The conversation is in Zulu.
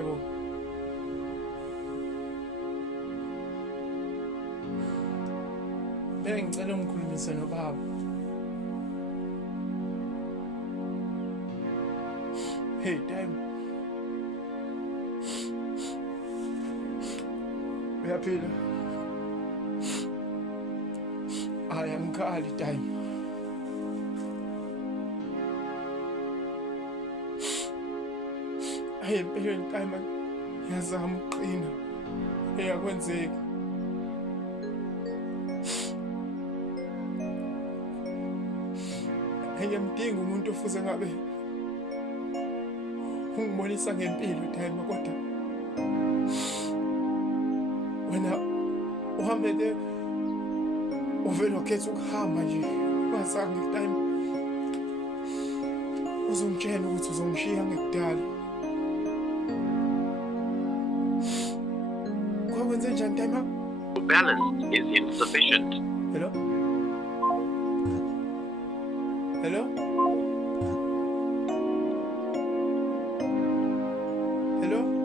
yebo. Bengicela ungikhulumise nobaba. Hey, damn. Uyaphila? Hayi angikhali time. Hayi empilweni time ngiyazama ukuqina. Eyakwenzeki. Ngiyamdinga umuntu ofuze ngabe ungibonisa ngempilo time kodwa wena uhambele uvela wakhetha ukuhamba nje ungazange time uzongitshela ukuthi uzongishiya ngekudala. Kwakwenze njani time? Balance is insufficient. Hello? Hello? Hello?